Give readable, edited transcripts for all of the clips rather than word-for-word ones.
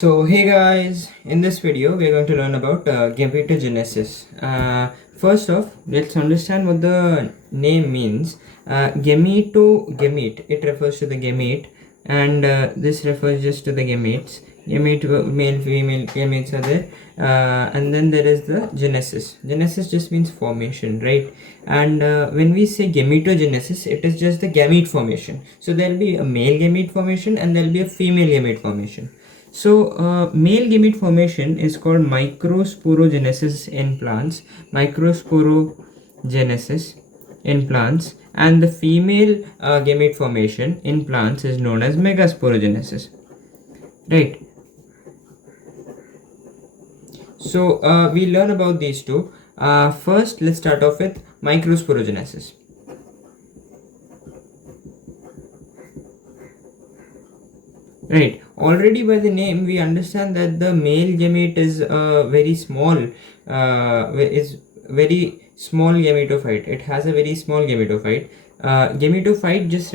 So hey guys, in this video we are going to learn about gametogenesis. First off, let's understand what the name means. Gamete, it refers to the gamete, and this refers just to the gametes. Gamete, male, female gametes are there, and then there is the genesis. Genesis just means formation, right? And when we say gametogenesis, it is just the gamete formation. So there will be a male gamete formation and there will be a female gamete formation. So, male gamete formation is called microsporogenesis in plants, microsporogenesis in plants, and the female gamete formation in plants is known as megasporogenesis. Right. So, we'll learn about these two. First, let's start off with microsporogenesis. Right, already by the name we understand that the male gamete is very small, gametophyte. It has a very small gametophyte. Gametophyte just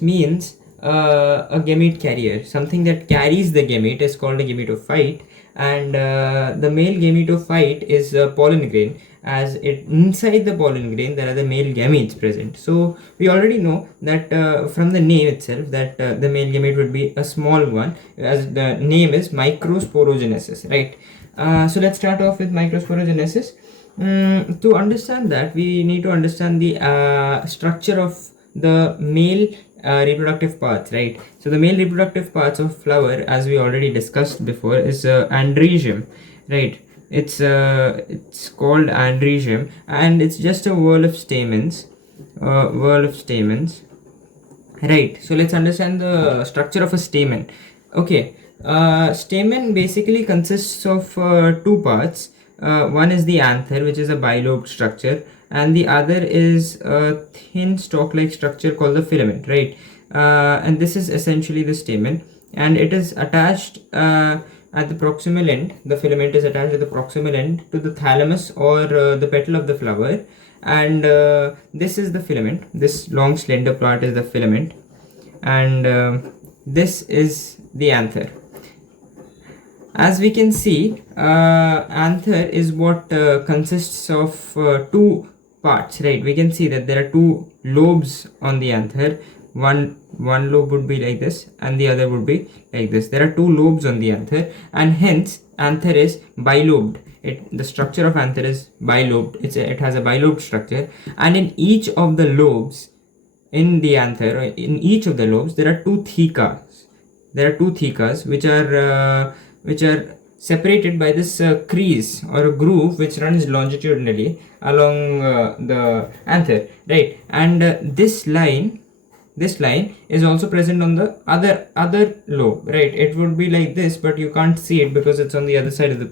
means a gamete carrier. Something that carries the gamete is called a gametophyte, and the male gametophyte is a pollen grain, as it inside the pollen grain there are the male gametes present. So we already know that from the name itself that the male gamete would be a small one, as the name is microsporogenesis, right? So let's start off with microsporogenesis. To understand that, we need to understand the structure of the male reproductive parts, right? So the male reproductive parts of flower, as we already discussed before, is androecium, right? It's called androecium, and it's just a whorl of stamens, right? So let's understand the structure of a stamen. Okay, stamen basically consists of two parts. One is the anther, which is a bilobed structure, and the other is a thin stalk-like structure called the filament, right? And this is essentially the stamen, and it is attached at the proximal end. The filament is attached at the proximal end to the thalamus or the petal of the flower, and this is the filament. This long slender part is the filament, and this is the anther. As we can see, anther is what consists of two parts, right? We can see that there are two lobes on the anther. One lobe would be like this and the other would be like this. There are two lobes on the anther, and hence anther is bilobed. The structure of anther is bilobed. It has a bilobed structure, and in each of the lobes in the anther, in each of the lobes, there are two thecas. Which are separated by this crease or a groove which runs longitudinally along the anther, right? And this line is also present on the other lobe, right? It would be like this, but you can't see it because it's on the other side of the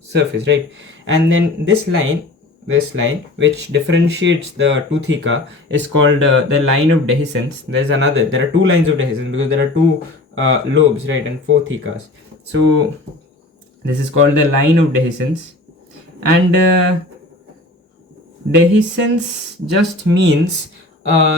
surface, right? And then this line which differentiates the two theca is called the line of dehiscence. There are two lines of dehiscence because there are two lobes, right, and four thecas. So this is called the line of dehiscence, and dehiscence just means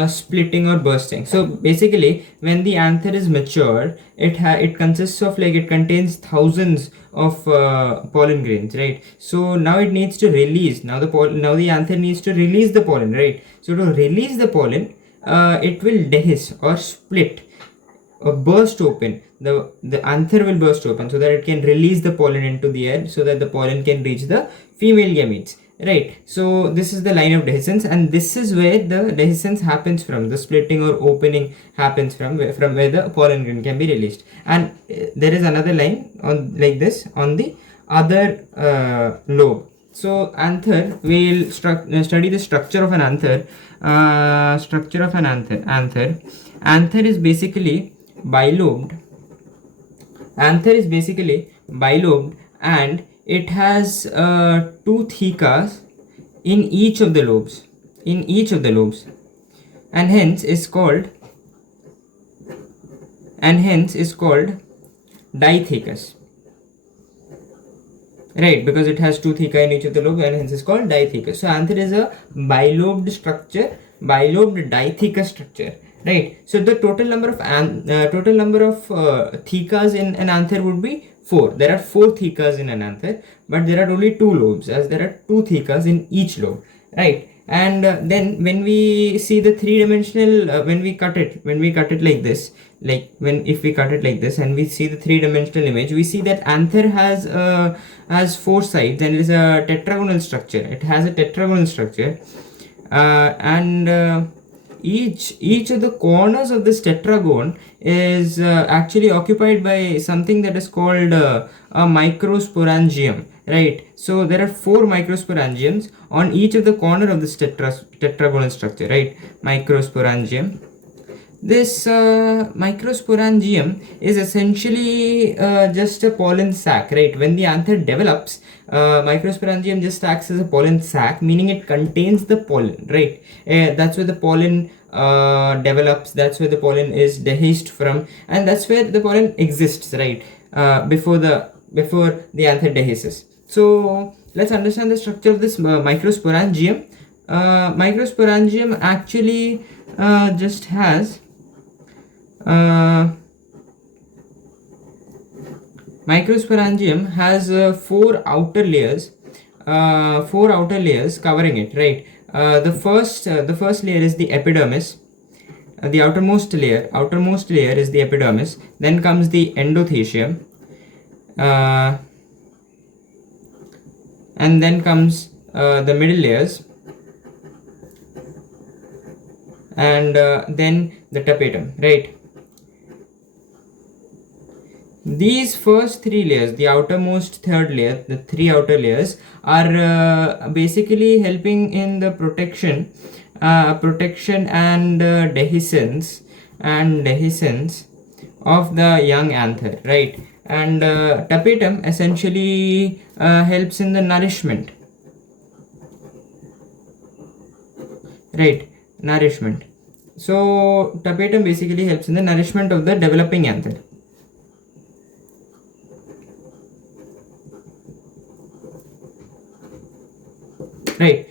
splitting or bursting. So basically, when the anther is mature, it consists of, like, it contains thousands of pollen grains, right? So now it needs to release. Now the anther needs to release the pollen, right? So to release the pollen, it will dehisce or split or burst open. The anther will burst open so that it can release the pollen into the air, so that the pollen can reach the female gametes, right? So this is the line of dehiscence, and this is where the dehiscence happens from. The splitting or opening happens from where the pollen grain can be released. And there is another line on like this on the other lobe. So anther, we'll study the structure of an anther. Anther is basically bilobed. And it has two thecas in each of the lobes, and hence is called dithecous, right? Because it has two theca in each of the lobes, and hence is called dithecous. So anther is a bilobed dithecous structure, right? So the total number of thecas in an anther would be 4. There are 4 thecas in an anther, but there are only 2 lobes, as there are 2 thecas in each lobe, right? And then when we see the three-dimensional, when we cut it like this, like if we cut it like this and we see the three-dimensional image, we see that anther has 4 sides and it is a tetragonal structure. It has a tetragonal structure, and each of the corners of this tetragon is actually occupied by something that is called a microsporangium, right? So there are 4 microsporangiums on each of the corner of this tetragonal structure, right? Microsporangium. This microsporangium is essentially just a pollen sac, right? When the anther develops, microsporangium just acts as a pollen sac, meaning it contains the pollen, right? That's where the pollen develops, that's where the pollen is dehisced from, and that's where the pollen exists, right? Before the anther dehisces. So let's understand the structure of this microsporangium. Microsporangium actually just has microsporangium has 4 outer layers, covering it, right? The first layer is the epidermis. The outermost layer is the epidermis. Then comes the endothecium, and then comes the middle layers, and then the tapetum, right? These first 3 layers, the outermost third layer, the 3 outer layers, are basically helping in the protection and dehiscence of the young anther, right? And tapetum essentially helps in the nourishment, right? So tapetum basically helps in the nourishment of the developing anther. Right.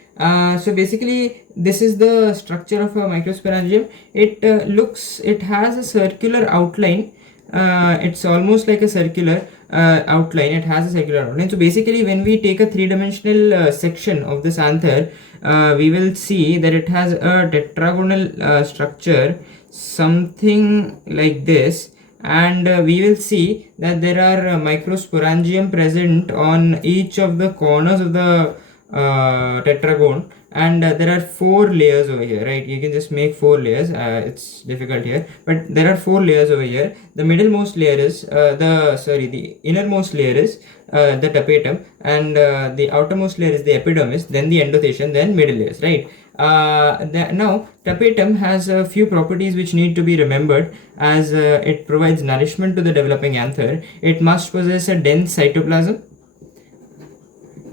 So basically this is the structure of a microsporangium. It has a circular outline. It's almost like a circular outline. It has a circular outline. So basically when we take a 3-dimensional section of this anther, we will see that it has a tetragonal structure, something like this, and we will see that there are microsporangium present on each of the corners of the tetragon, and there are 4 layers over here, right? You can just make 4 layers. It's difficult here, but there are 4 layers over here. The middlemost layer is the innermost layer is the tapetum, and the outermost layer is the epidermis, then the endothecium, then middle layers, right? Now tapetum has a few properties which need to be remembered, as it provides nourishment to the developing anther. It must possess a dense cytoplasm,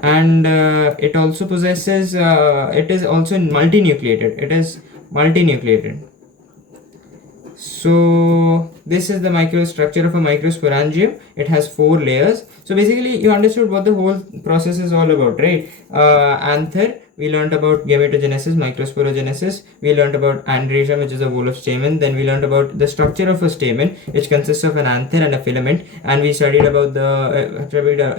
and it also possesses it is also multinucleated. So this is the microstructure of a microsporangium. It has 4 layers. So basically you understood what the whole process is all about, right? Anther, we learned about gametogenesis, microsporogenesis. We learned about androecium, which is a wall of stamen. Then we learned about the structure of a stamen, which consists of an anther and a filament. And we studied about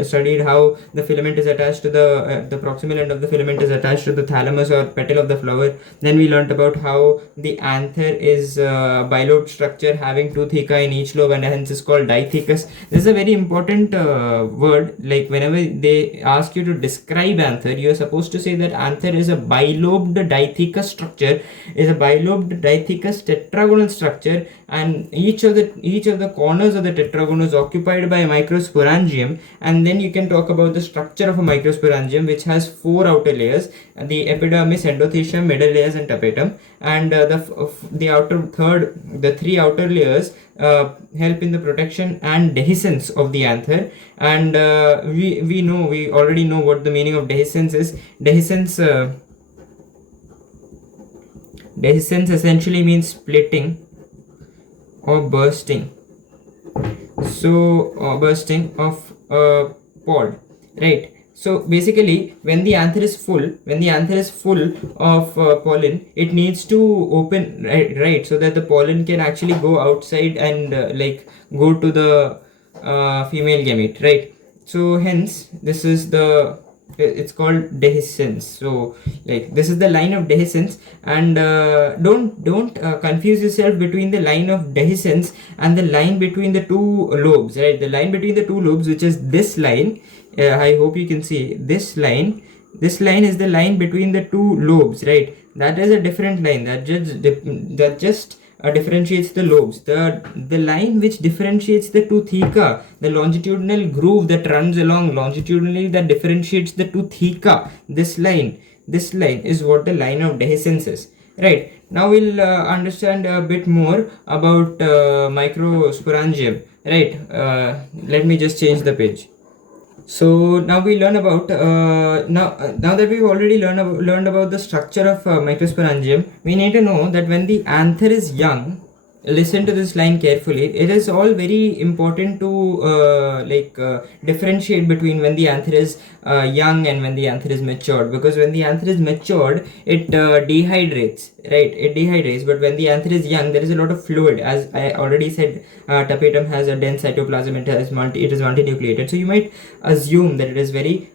studied how the filament is attached to the proximal end of the filament is attached to the thalamus or petal of the flower. Then we learned about how the anther is a bilobed structure having 2 theca in each lobe, and hence is called dithecous. This is a very important word. Like whenever they ask you to describe anther, you are supposed to say that anther is a bilobed dithecous structure, is a bilobed dithecous tetragonal structure, and each of the corners of the tetragon is occupied by a microsporangium. And then you can talk about the structure of a microsporangium, which has 4 outer layers: the epidermis, endothecium, middle layers, and tapetum. And the 3 outer layers help in the protection and dehiscence of the anther. And we already know what the meaning of dehiscence is. Dehiscence essentially means splitting or bursting. So bursting of a pod, right? So basically, when the anther is full, of pollen, it needs to open, right, so that the pollen can actually go outside and like go to the female gamete, right? So hence this is the, it's called dehiscence. So like this is the line of dehiscence, and don't confuse yourself between the line of dehiscence and the line between the two lobes, right? The line between the two lobes, which is this line, I hope you can see this line. This line is the line between the two lobes, right? That is a different line that just differentiates the lobes. The line which differentiates the two theca, the longitudinal groove that runs along longitudinally, that differentiates the two theca, this line is what the line of dehiscence is, right? Now we'll understand a bit more about microsporangium, right? Let me just change the page. So now we learn about now that we've already learned about the structure of microsporangium, we need to know that when the anther is young, listen to this line carefully. It is all very important to differentiate between when the anther is young and when the anther is matured, because when the anther is matured, it dehydrates, right? It dehydrates. But when the anther is young, there is a lot of fluid. As I already said, tapetum has a dense cytoplasm. It is multinucleated, so you might assume that it is very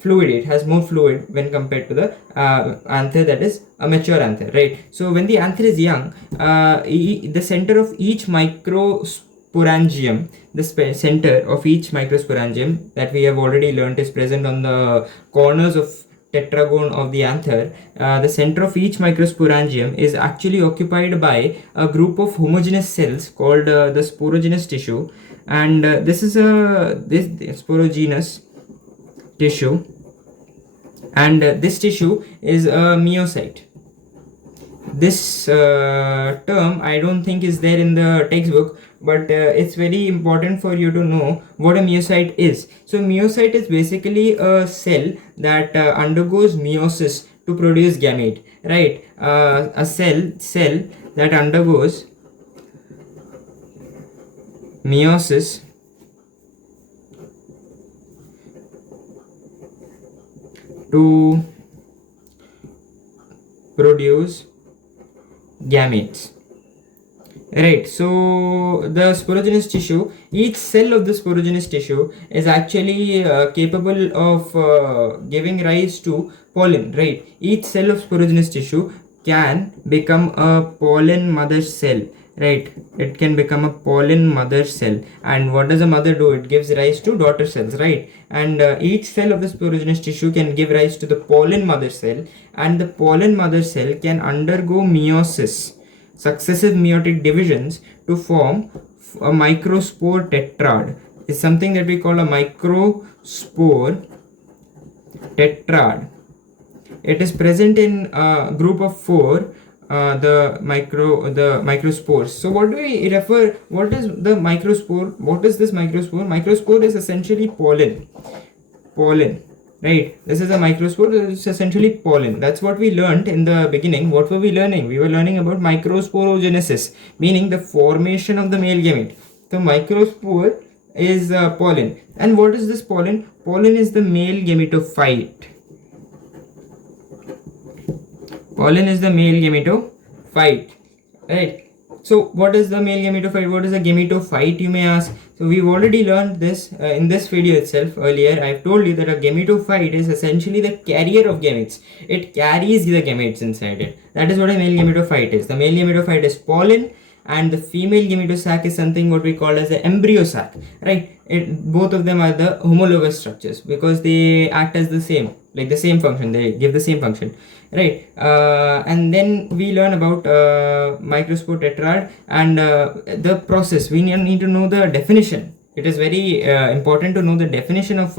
fluid. It has more fluid when compared to the anther that is a mature anther, right? So when the anther is young, the center of each microsporangium, the center of each microsporangium that we have already learned is present on the corners of tetragone of the anther. The center of each microsporangium is actually occupied by a group of homogeneous cells called the sporogenous tissue, and this is this sporogenous tissue, and this tissue is a myocyte. This term I don't think is there in the textbook, but it's very important for you to know what a myocyte is. So myocyte is basically a cell that undergoes meiosis to produce gamete, right? A cell that undergoes meiosis to produce gametes, right? So the sporogenous tissue, each cell of the sporogenous tissue is actually capable of giving rise to pollen, right? Each cell of sporogenous tissue can become a pollen mother cell, right? It can become a pollen mother cell. And what does a mother do? It gives rise to daughter cells, right? And each cell of the sporogenous tissue can give rise to the pollen mother cell, and the pollen mother cell can undergo meiosis, successive meiotic divisions, to form a microspore tetrad. Is something that we call a microspore tetrad. It is present in a group of 4, the microspores. So what do we refer? What is the microspore? What is this microspore? Microspore is essentially pollen, right? This is a microspore. It's essentially pollen. That's what we learned in the beginning. What were we learning? We were learning about microsporogenesis, meaning the formation of the male gamete. So microspore is pollen. And what is this pollen? Pollen is the male gametophyte. Pollen is the male gametophyte, right? So what is the male gametophyte? What is a gametophyte, you may ask? So we've already learned this in this video itself earlier. I've told you that a gametophyte is essentially the carrier of gametes. It carries the gametes inside it. That is what a male gametophyte is. The male gametophyte is pollen, and the female gametosac is something what we call as the embryo sac, right? Both of them are the homologous structures because they act as the same, like the same function. They give the same function, right? And then we learn about microspore tetrad and the process. We need to know the definition. It is very important to know the definition of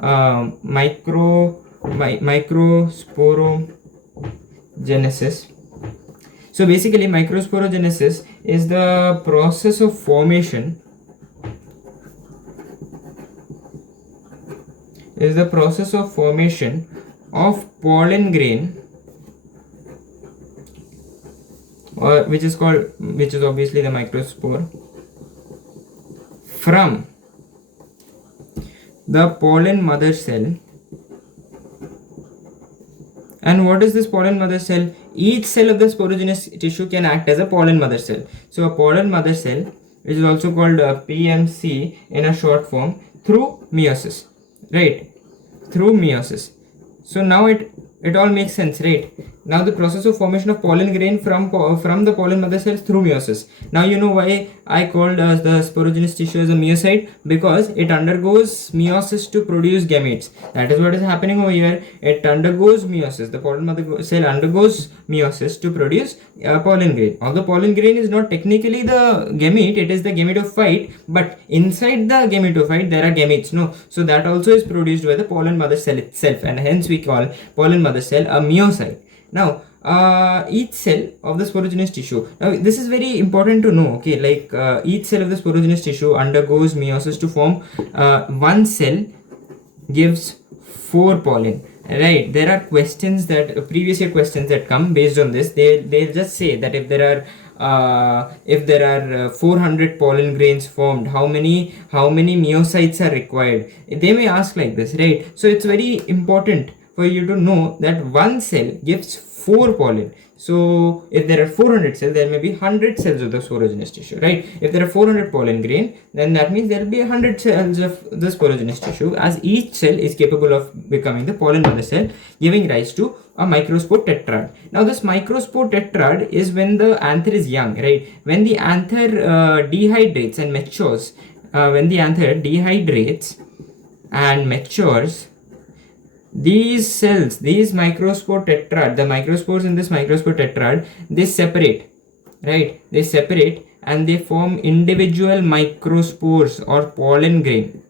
microsporogenesis. So basically, microsporogenesis is the process of formation of pollen grain, which is obviously the microspore, from the pollen mother cell. And what is this pollen mother cell? Each cell of the sporogenous tissue can act as a pollen mother cell. So a pollen mother cell, which is also called PMC in a short form, through meiosis, right? Through meiosis. So now it all makes sense, right? Now the process of formation of pollen grain from the pollen mother cells through meiosis. Now you know why I called the sporogenous tissue as a meiocyte, because it undergoes meiosis to produce gametes. That is what is happening over here. It undergoes meiosis. The pollen mother cell undergoes meiosis to produce pollen grain. Although pollen grain is not technically the gamete, it is the gametophyte, but inside the gametophyte there are gametes, no? So that also is produced by the pollen mother cell itself, and hence we call pollen mother cell a meiocyte. Now each cell of the sporogenous tissue, now this is very important to know, okay, like each cell of the sporogenous tissue undergoes meiosis to form one cell gives 4 pollen, right? There are questions that previous year questions that come based on this. They'll just say that if there are 400 pollen grains formed, how many meiocytes are required? They may ask like this, right? So it's very important for you to know that one cell gives 4 pollen. So if there are 400 cells, there may be 100 cells of the sporogenous tissue, right? If there are 400 pollen grain, then that means there will be 100 cells of the sporogenous tissue, as each cell is capable of becoming the pollen mother cell, giving rise to a microspore tetrad. Now this microspore tetrad is when the anther is young, right? When the anther dehydrates and matures, these cells, these microspore tetrad, the microspores in this microspore tetrad, they separate, right? They separate and they form individual microspores or pollen grain,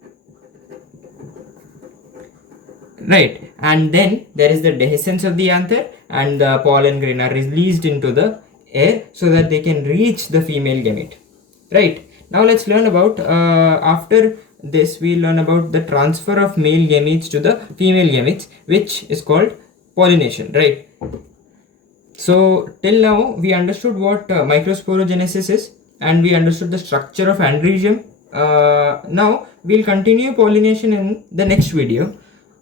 right? And then there is the dehiscence of the anther, and the pollen grain are released into the air so that they can reach the female gamete, right? Now let's learn about after this we learn about the transfer of male gametes to the female gametes, which is called pollination, right? So till now we understood what microsporogenesis is, and we understood the structure of androecium. Now we'll continue pollination in the next video.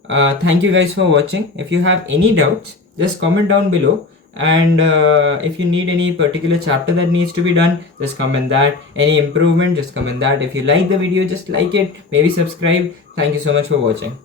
Thank you guys for watching. If you have any doubts, just comment down below. And if you need any particular chapter that needs to be done, just comment that. Any improvement, just comment that. If you like the video, just like it, maybe subscribe. Thank you so much for watching.